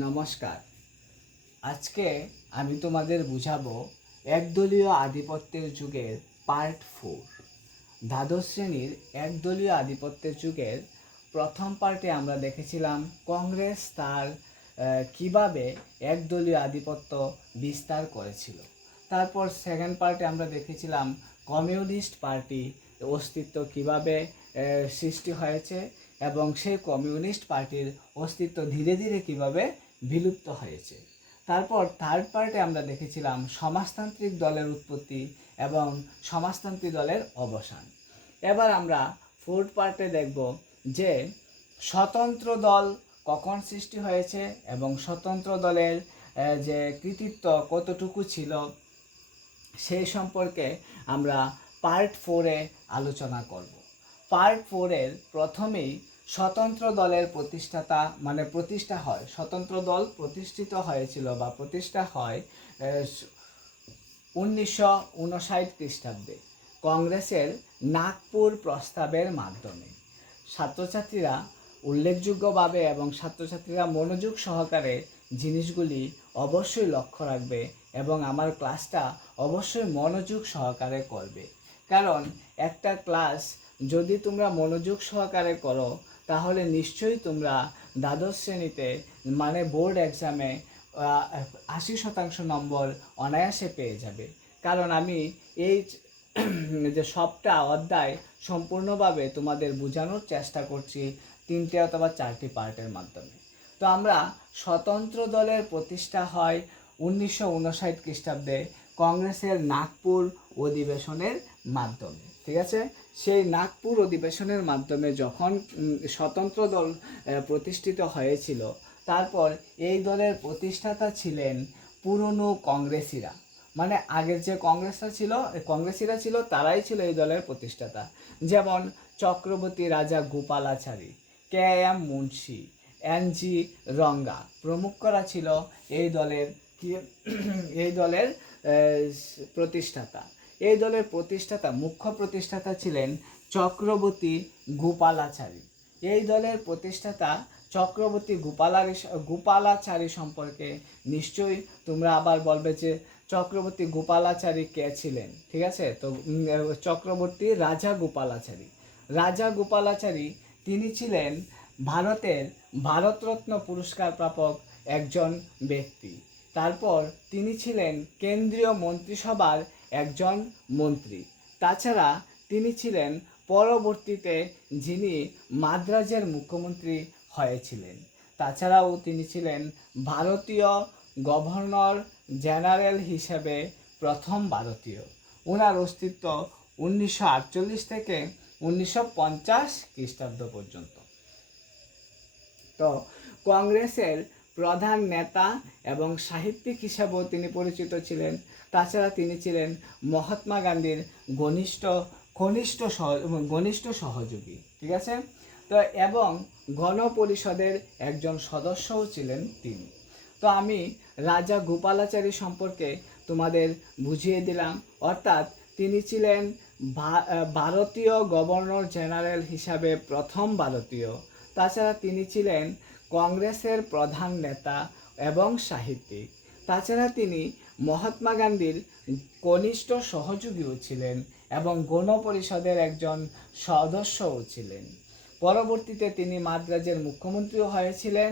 নমস্কার। আজকে আমি তোমাদের বুঝাবো একদলীয় আধিপত্যের যুগের পার্ট ফোর দ্বাদশ শ্রেণির একদলীয় আধিপত্যের যুগের প্রথম পার্টে আমরা দেখেছিলাম কংগ্রেস তার কীভাবে একদলীয় আধিপত্য বিস্তার করেছিল। তারপর সেকেন্ড পার্টে আমরা দেখেছিলাম কমিউনিস্ট পার্টি অস্তিত্ব কীভাবে সৃষ্টি হয়েছে এবং সেই কমিউনিস্ট পার্টির অস্তিত্ব ধীরে ধীরে কীভাবে বিলুপ্ত হয়েছে। তারপর থার্ড পার্টে আমরা দেখেছিলাম সমাজতান্ত্রিক দলের উৎপত্তি এবং সমাজতান্ত্রিক দলের অবসান। এবার আমরা ফোর্থ পার্টে দেখব যে স্বতন্ত্র দল কখন সৃষ্টি হয়েছে এবং স্বতন্ত্র দলের যে কৃতিত্ব কতটুকু ছিল সেই সম্পর্কে আমরা পার্ট ফোরে আলোচনা করব। পার্ট ফোরের প্রথমেই স্বতন্ত্র দলের প্রতিষ্ঠাতা মানে প্রতিষ্ঠা হয়। স্বতন্ত্র দল প্রতিষ্ঠিত হয়েছিল বা প্রতিষ্ঠা হয় উনিশশো উনষাট খ্রিস্টাব্দে। কংগ্রেসের নাগপুর প্রস্তাবের মাধ্যমে। ছাত্রছাত্রীরা উল্লেখযোগ্যভাবে এবং ছাত্রছাত্রীরা মনোযোগ সহকারে জিনিসগুলি অবশ্যই লক্ষ্য রাখবে এবং আমার ক্লাসটা অবশ্যই মনোযোগ সহকারে করবে। কারণ একটা ক্লাস যদি তোমরা মনোযোগ সহকারে করো, তাহলে নিশ্চয়ই তোমরা দ্বাদশ শ্রেণীতে মানে বোর্ড এক্সামে আশি শতাংশ নম্বর অনায়াসে পেয়ে যাবে। কারণ আমি এই যে সবটা অধ্যায় সম্পূর্ণভাবে তোমাদের বোঝানোর চেষ্টা করছি তিনটে অথবা চারটি পার্টের মাধ্যমে। তো আমরা স্বতন্ত্র দলের প্রতিষ্ঠা হয় উনিশশো উনষাট খ্রিস্টাব্দে কংগ্রেসের নাগপুর অধিবেশনের মাধ্যমে। ঠিক আছে? সেই নাগপুর অধিবেশনের মাধ্যমে যখন স্বতন্ত্র দল প্রতিষ্ঠিত হয়েছিল, তারপর এই দলের প্রতিষ্ঠাতা ছিলেন পুরনো কংগ্রেসিরা। মানে আগের যে কংগ্রেসটা ছিল কংগ্রেসিরা ছিল, তারাই ছিল এই দলের প্রতিষ্ঠাতা। যেমন Chakravarti Rajagopalachari, K M Munshi, N G Ranga প্রমুখরা ছিল এই দলের এই দলের প্রতিষ্ঠাতা। এই দলের প্রতিষ্ঠাতা, মুখ্য প্রতিষ্ঠাতা ছিলেন চক্রবর্তী গোপালাচারী। এই দলের প্রতিষ্ঠাতা চক্রবর্তী গোপালারি গোপালাচারী সম্পর্কে নিশ্চয়ই তোমরা আবার বলবে যে চক্রবর্তী গোপালাচারী কে ছিলেন, ঠিক আছে? তো চক্রবর্তী রাজা গোপালাচারী। রাজা গোপালাচারী, তিনি ছিলেন ভারতের ভারতরত্ন পুরস্কার প্রাপক একজন ব্যক্তি। তারপর তিনি ছিলেন কেন্দ্রীয় মন্ত্রিসভার একজন মন্ত্রী। তাছাড়া তিনি ছিলেন পরবর্তীতে যিনি মাদ্রাজের মুখ্যমন্ত্রী হয়েছিলেন। তাছাড়াও তিনি ছিলেন ভারতীয় গভর্নর জেনারেল হিসেবে প্রথম ভারতীয়। ওনার অস্তিত্ব উনিশশো আটচল্লিশ থেকে উনিশশো পঞ্চাশ খ্রিস্টাব্দ পর্যন্ত। তো কংগ্রেসের প্রধান নেতা এবং সাহিত্যিক হিসাবেও তিনি পরিচিত ছিলেন। তাছাড়া তিনি ছিলেন মহাত্মা গান্ধীর ঘনিষ্ঠ ঘনিষ্ঠ সহ ঘনিষ্ঠ সহযোগী, ঠিক আছে? তো এবং গণপরিষদের একজন সদস্যও ছিলেন তিনি। তো আমি রাজা গোপালাচারী সম্পর্কে তোমাদের বুঝিয়ে দিলাম। অর্থাৎ তিনি ছিলেন ভারতীয় গভর্নর জেনারেল হিসাবে প্রথম ভারতীয়। তাছাড়া তিনি ছিলেন কংগ্রেসের প্রধান নেতা এবং সাহিত্যিক। তাছাড়া তিনি মহাত্মা গান্ধীর কনিষ্ঠ সহযোগীও ছিলেন এবং গণপরিষদের একজন সদস্যও ছিলেন। পরবর্তীতে তিনি মাদ্রাজের মুখ্যমন্ত্রীও হয়েছিলেন।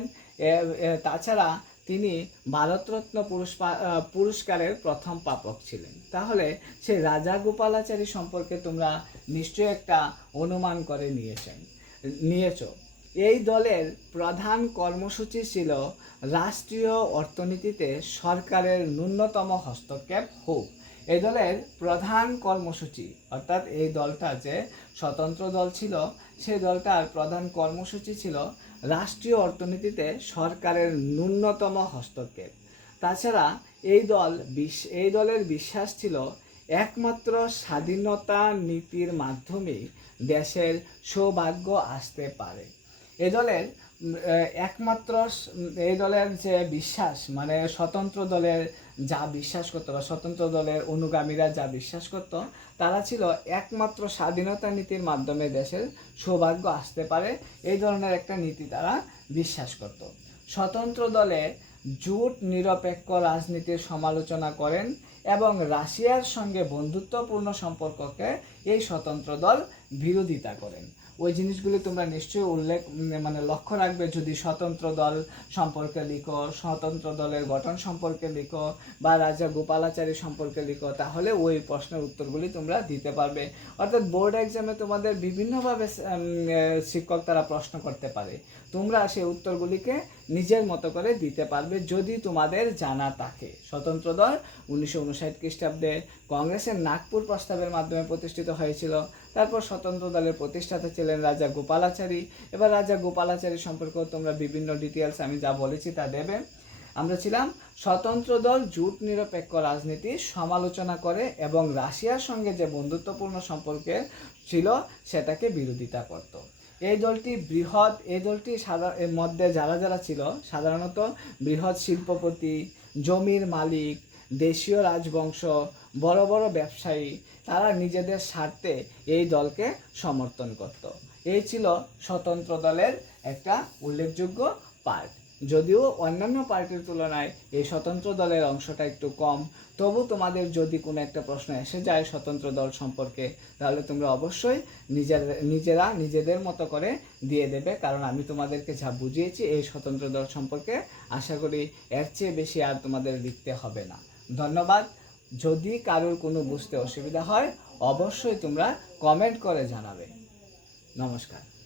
তাছাড়া তিনি ভারতরত্ন পুরস্কার পুরস্কারের প্রথম প্রাপক ছিলেন। তাহলে সে রাজা গোপালাচারী সম্পর্কে তোমরা নিশ্চয়ই একটা অনুমান করে নিয়েছেন, নিয়েছো। এই দলের প্রধান কর্মসূচি ছিল রাষ্ট্রীয় অর্থনীতিতে সরকারের ন্যূনতম হস্তক্ষেপ হোক। এই দলের প্রধান কর্মসূচি, অর্থাৎ এই দলটা যে স্বতন্ত্র দল ছিল, সেই দলটার প্রধান কর্মসূচি ছিল রাষ্ট্রীয় অর্থনীতিতে সরকারের ন্যূনতম হস্তক্ষেপ। তাছাড়া এই দল বিশ- এই দলের বিশ্বাস ছিল একমাত্র স্বাধীনতা নীতির মাধ্যমে দেশের সৌভাগ্য আসতে পারে। এ দলের একমাত্র এই দলের যে বিশ্বাস মানে স্বতন্ত্র দলের যা বিশ্বাস করতো বা স্বতন্ত্র দলের অনুগামীরা যা বিশ্বাস করত, তারা ছিল একমাত্র স্বাধীনতা নীতির মাধ্যমে দেশের সৌভাগ্য আসতে পারে। এই ধরনের একটা নীতি তারা বিশ্বাস করত। স্বতন্ত্র দলে জোট নিরপেক্ষ রাজনীতির সমালোচনা করেন এবং রাশিয়ার সঙ্গে বন্ধুত্বপূর্ণ সম্পর্ককে এই স্বতন্ত্র দল বিরোধিতা করেন। ওই জিনিসগুলি তোমরা নিশ্চয়ই উল্লেখ মানে লক্ষ্য রাখবে যদি স্বতন্ত্র দল সম্পর্কে লিখো, স্বতন্ত্র দলের গঠন সম্পর্কে লিখো বা রাজা গোপালাচারী সম্পর্কে লিখো, তাহলে ওই প্রশ্নের উত্তরগুলি তোমরা দিতে পারবে। অর্থাৎ বোর্ড এক্সামে তোমাদের বিভিন্নভাবে শিক্ষক তারা প্রশ্ন করতে পারে। তোমরা সেই উত্তরগুলিকে নিজের মতো করে দিতে পারবে যদি তোমাদের জানা থাকে। স্বতন্ত্র দল উনিশশো উনষাট খ্রিস্টাব্দে কংগ্রেসের নাগপুর প্রস্তাবের মাধ্যমে প্রতিষ্ঠিত হয়েছিল। তারপর স্বতন্ত্র দলের প্রতিষ্ঠাতা ছিলেন রাজা গোপালাচারী। এবার রাজা গোপালাচারী সম্পর্কেও তোমরা বিভিন্ন ডিটেলস আমি যা বলেছি তা দেবে। আমরা ছিলাম স্বতন্ত্র দল, জোট নিরপেক্ষ রাজনীতির সমালোচনা করে এবং রাশিয়ার সঙ্গে যে বন্ধুত্বপূর্ণ সম্পর্কে ছিল সেটাকে বিরোধিতা করত। এই দলটি বৃহৎ, এই দলটি এর মধ্যে যারা যারা ছিল, সাধারণত বৃহৎ শিল্পপতি, জমির মালিক, দেশীয় রাজবংশ বড় বড় ব্যবসায়ী, তারা নিজেদের স্বার্থে এই দলকে সমর্থন করত। এই ছিল স্বতন্ত্র দলের একটা উল্লেখযোগ্য পার্ট। যদিও অন্যান্য পার্টির তুলনায় এই স্বতন্ত্র দলের অংশটা একটু কম, তবু তোমাদের যদি কোনো একটা প্রশ্ন এসে যায় স্বতন্ত্র দল সম্পর্কে, তাহলে তোমরা অবশ্যই নিজের, নিজেরা নিজেদের মতো করে দিয়ে দেবে, কারণ আমি তোমাদেরকে যা বুঝিয়েছি এই স্বতন্ত্র দল সম্পর্কে আশা করি এর চেয়ে বেশি আর তোমাদের লিখতে হবে না। ধন্যবাদ যদি কারোর কোনো বুঝতে অসুবিধা হয় অবশ্যই তোমরা কমেন্ট করে জানাবে। নমস্কার।